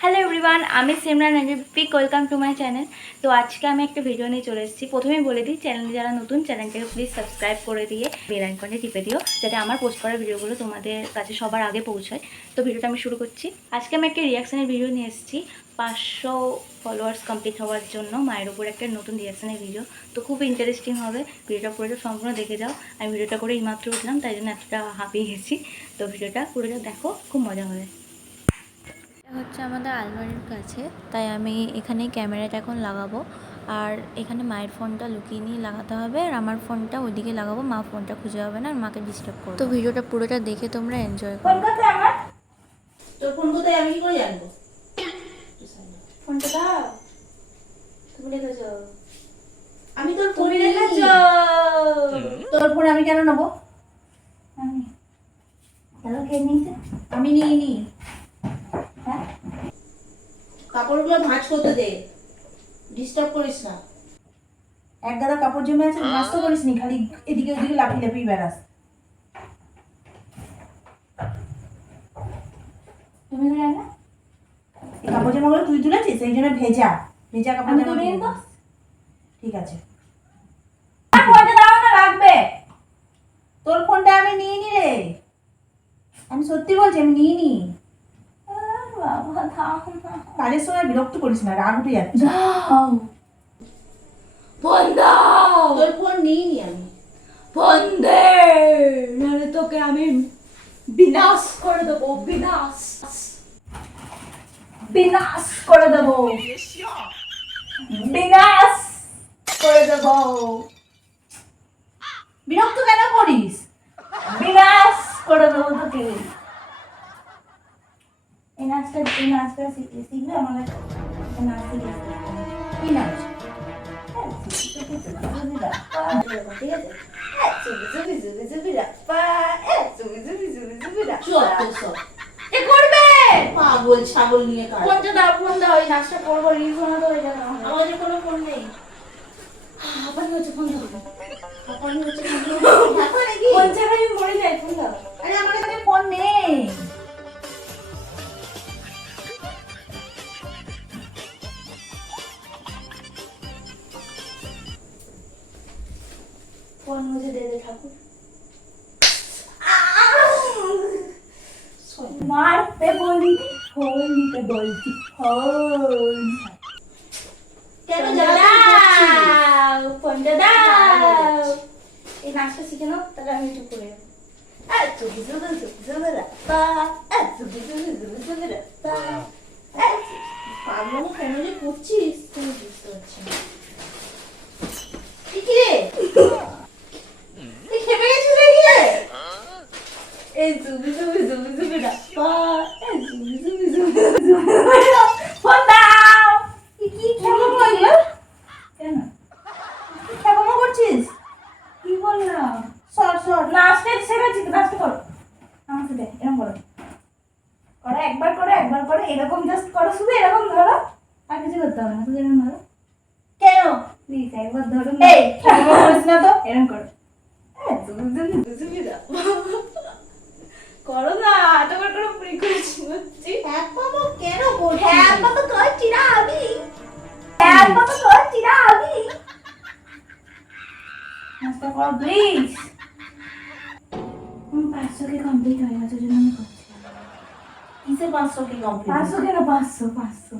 Hello everyone, আমি সিমরান পিক, welcome to my channel. তো আজকে আমি একটা ভিডিও নিয়ে চলে এসেছি। প্রথমেই বলে দিই, চ্যানেলে যারা নতুন, চ্যানেলটাকে প্লিজ সাবস্ক্রাইব করে দিয়ে বেল আইকনে টিপে দিও, যাতে আমার পোস্ট করা ভিডিওগুলো তোমাদের কাছে সবার আগে পৌঁছায়। তো ভিডিওটা আমি শুরু করছি। আজকে আমি একটা রিয়াকশানের ভিডিও নিয়ে এসেছি 500 ফলোয়ার্স কমপ্লিট হওয়ার জন্য মায়ের উপর একটা নতুন রিয়াকশানের ভিডিও। তো খুব ইন্টারেস্টিং হবে, ভিডিওটা পুরোটা সম্পূর্ণ দেখে যাও। আমি ভিডিওটা করে এইমাত্র উঠলাম, তাই জন্য এতটা হাঁপিয়ে গেছি। তো ভিডিওটা পুরোটা দেখো, খুব মজা হবে। হচ্ছে আমাদের আলমারির কাছে, তাই আমি এখানে ক্যামেরাটা এখন লাগাবো। আর এখানে মায়ের ফোনটা লুকিয়ে নিয়ে লাগাতে হবে, আর আমার ফোনটা ওইদিকে লাগাবো। মা ফোনটা খুঁজে হবে না আর মাকে ডিস্টার্ব করবো। তো ভিডিওটা পুরোটা দেখে তোমরা এনজয় করো। ফোন কোথায় আমার? তোর ফোন কোথায় আমি কি করে জানবো? ফোনটা দাও। তুমি রেখেছো? আমি তোর ফোন তুমি রেখেছো? তোর ফোন আমি কেন নেবো? আমি তাহলে কে নিয়েছে? আমি নিইনি। হ্যাঁ, কাপড়গুলো ভাঁজ করতে দে, ডিস্টার্ব করিস না। এক গাদা কাপড় জমে আছে, ভাঁজ তো করিস নি, খালি এদিকে ওদিকে লাফিয়ে লাফিয়ে বেড়াস। তুমি তো জানো। এই কাপড় জামাগুলো তুই তুলেছিস, সেই জন্য ভেজা ভেজা কাপড় আমি জামা তুলিনি তো। ঠিক আছে। ফোনটা দাও না, রাখবে। তোর ফোনটা আমি নিইনি রে, আমি সত্যি বলছি আমি নিইনি। বাবা দাও না। কাজের সময় বিরক্ত করিস না, রাগ উঠে যাচ্ছে। দাও, ফোন দাও। তোর ফোন নিইনি আমি। ফোন দে, নাহলে তোকে আমি বিনাশ করে দেবো। বিনাশ বিনাশ করে দেবো। বিনাশ করে দেবো। বিরক্ত কেন করিস? বিনাশ করে দেবো তোকে। এই নাচটা শিখবে আমাদের। নাচ শিখে কি নাচ? ঠিক আছে। এ করবে পাগল ছাগল নিয়ে কাজ। ফোনটা দাও, ফোন দাও। এই নাচটা করবো, রিলস বানাতে হয়ে যাবে। আমার কাছে কোনো ফোন নেই। হাঁপানি হচ্ছে, ফোন দাও। হাঁপানি হচ্ছে, হাঁপানি নাকি? ফোন ছাড়া আমি মরে যাই, ফোন দাও। আরে আমার কাছে ফোন নেই। ফোন মুझे दे दे ठाकुर। মারতে বলি, ফোন দিতে বলছি। ফোন কেন দাও, ফোনটা দাও। এই নাচটা শিখে নাও, তাহলে আমি একটু করে যাবো। পাগলামো কেন যে করছিস তুমি বুঝতে পারছি না। কি রে? তুই খেপে গেছিস নাকি রে? এই জুবি জুবি জুবি জুবি রাপ্পা, এই জুবি জুবি জুবি জুবি জুবি। ফোন দাও। কি খেপামো এগুলো? কেন? কি খেপামো করছিস? কি বললাম? সর সর। নাচটা শেখাচ্ছি তো, নাচটা করো। আমার সাথে এরকম করো। করো, একবার করো, একবার করো। এরকম জাস্ট করো, শুধু এরকম ধরো। আর কিছু করতে হবে না, শুধু এরকম ধরো। কেন? প্লিজ একবার ধরো। এই খেপামো করিস না তো। এরকম করো। জুবি জুবি জুবি রাপ্পা। করো না, এতবার করে ফ্রিকোয়েন্সি হচ্ছে। খেপামো কেন করছিস? হ্যাঁ বাবা, করছি না আমি। হ্যাঁ বাবা, করছি না আমি। নাচটা করো প্লিজ। 500 কে কমপ্লিট হয়ে গেছে, জন্য আমি করছি। কিসের 500 কি কমপ্লিট? 500 কেন? 500।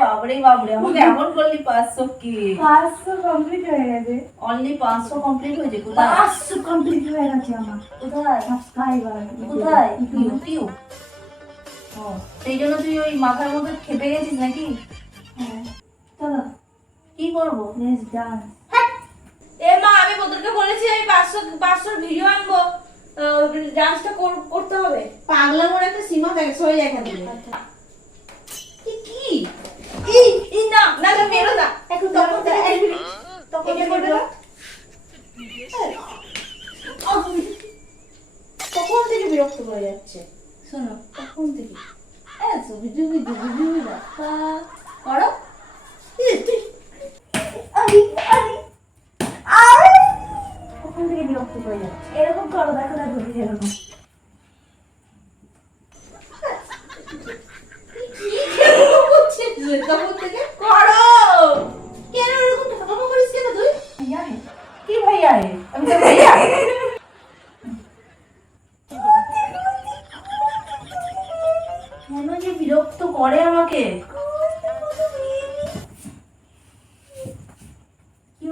বাবরে বাবরে, আমাকে এমন করলি 500 কি? 500 কমপ্লিট হয়ে গেছে। অনলি 500 কমপ্লিট হয়েছে? কোথায়? 500 কমপ্লিট হয়ে গেছে আমার। কোথায়? সাবস্ক্রাইবার কোথায়? ইউটিউব। ও, সেই জন্য তুই ওই মাথার মধ্যে খেপে গেছিস নাকি? হ্যাঁ, চলো কি করবো? Let's dance. এ মা, আমি তোদেরকে বলেছি আমি 500 ভিডিও আনবো, ডান্সটা করতে হবে। পাগলামোর একটা সীমা থাকে, সরে যায় এখান থেকে। কি কি? এই না না না, মেরো না এখন তখন থেকে তখন এটা থেকে করবে না। তখন থেকে বিরক্ত করে যাচ্ছে। শোনো, তখন থেকে জুবি জুবি জুবি জুবি রাস্তা করো। ওখান থেকে বিরক্ত করে যাচ্ছে। এরকম করো, দেখো দেখো এরকম।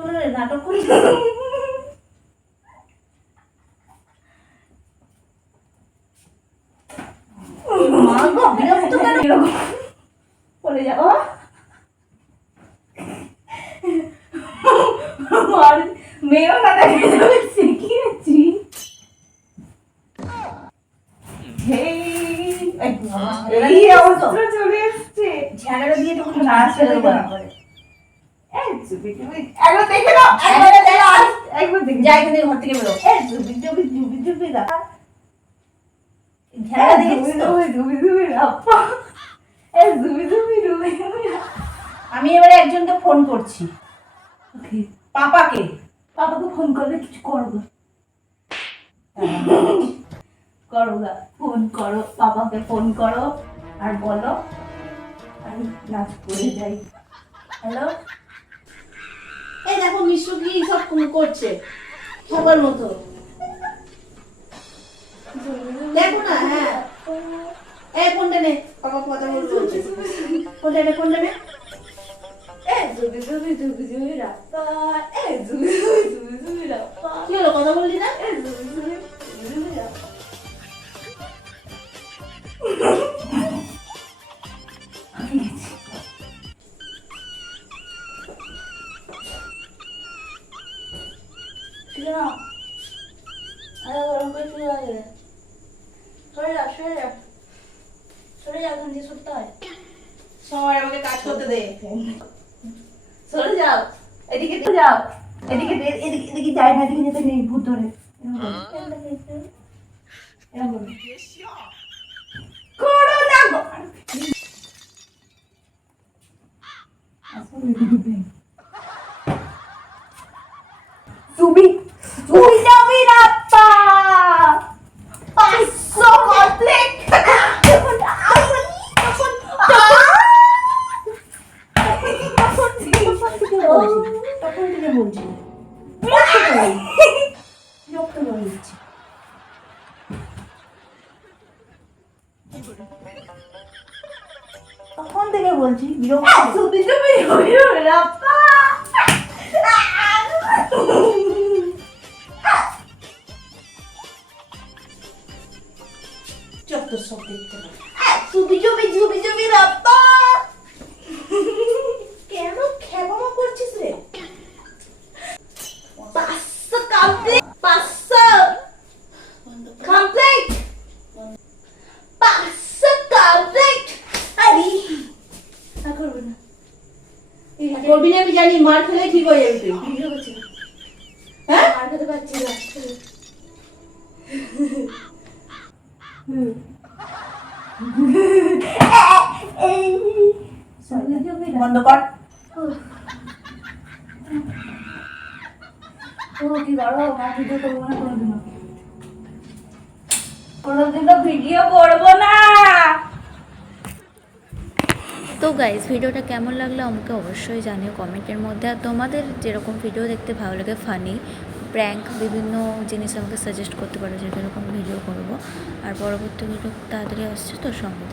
হলো রে, নাটক করিস? মা গো, বিরক্ত কেন এরকম পড়ে যাও? মেয়েও না দেখে যাবে, শিখিয়েছি। এই অবস্থা চলে এসছে। ঝাড়াটা দিয়ে তো কোনো নাচ করে দেবো করে। এই চুপি চুপি একবার দেখে নাও, একবার দেখো, একবার দেখে যাই এখানে ঘর থেকে বেরো। এই চুপি চুপি চুপি চুপি না ঝাড়াটা দেখেছিস তো? চুপি চুপি আপা, এই চুপি চুপি চুপি চুপি। আমি এবারে একজনকে ফোন করছি, পাপাকে। পাপাকে ফোন করলে কিছু করবো, করো গা, ফোন করো, পাপাকে ফোন করো আর বলো আমি নাচ করে যাই। হ্যালো, এই দেখো মিশু কি সব করছে সবার মতো, দেখো না। হ্যাঁ, এই ফোনটা নে, পাপা কথা বলতে বলছে। ফোনটা নে, ফোনটা নে। কি হলো, কথা বললি না? সবাই আমাকে কাজ করতে দে। সরে যাও, এদিকে যাও, এদিকে এদিকে এদিকে যাই না, এদিকে যেতে নেই, ভূত ধরে। করো না গো। সুবি সুবি যাবি না পা 500 কমপ্লিট। তখন থেকে বলছি বিরক্ত করে দিচ্ছি। তখন থেকে বলছি বিরক্ত। চত্বর সব দেখতে হবে। চুপি চুপি চুপি চুপি রাপ্পা, কেন খেপামা করছিস রে? 500 কমপ্লিট, 500 কমপ্লিট, 500 কমপ্লিট। আরে আর করবো না, করবি না আমি জানি, মার খেলে ঠিক হয়ে যাবে তুই। ভিডিও করছি না, হ্যাঁ মার খেতে পারছি না। বন্ধ কর। কি করো, ভিডিও করবো না কোনোদিনও ভিডিও করবো না। তো গাইস, ভিডিওটা কেমন লাগলো আমাকে অবশ্যই জানিও কমেন্টের মধ্যে। আর তোমাদের যেরকম ভিডিও দেখতে ভালো লাগে, ফানি প্র্যাঙ্ক বিভিন্ন জিনিস আমাকে সাজেস্ট করতে পারো, যেরকম ভিডিও করবো। আর পরবর্তী ভিডিও তাড়াতাড়ি আসছে, তো সঙ্গে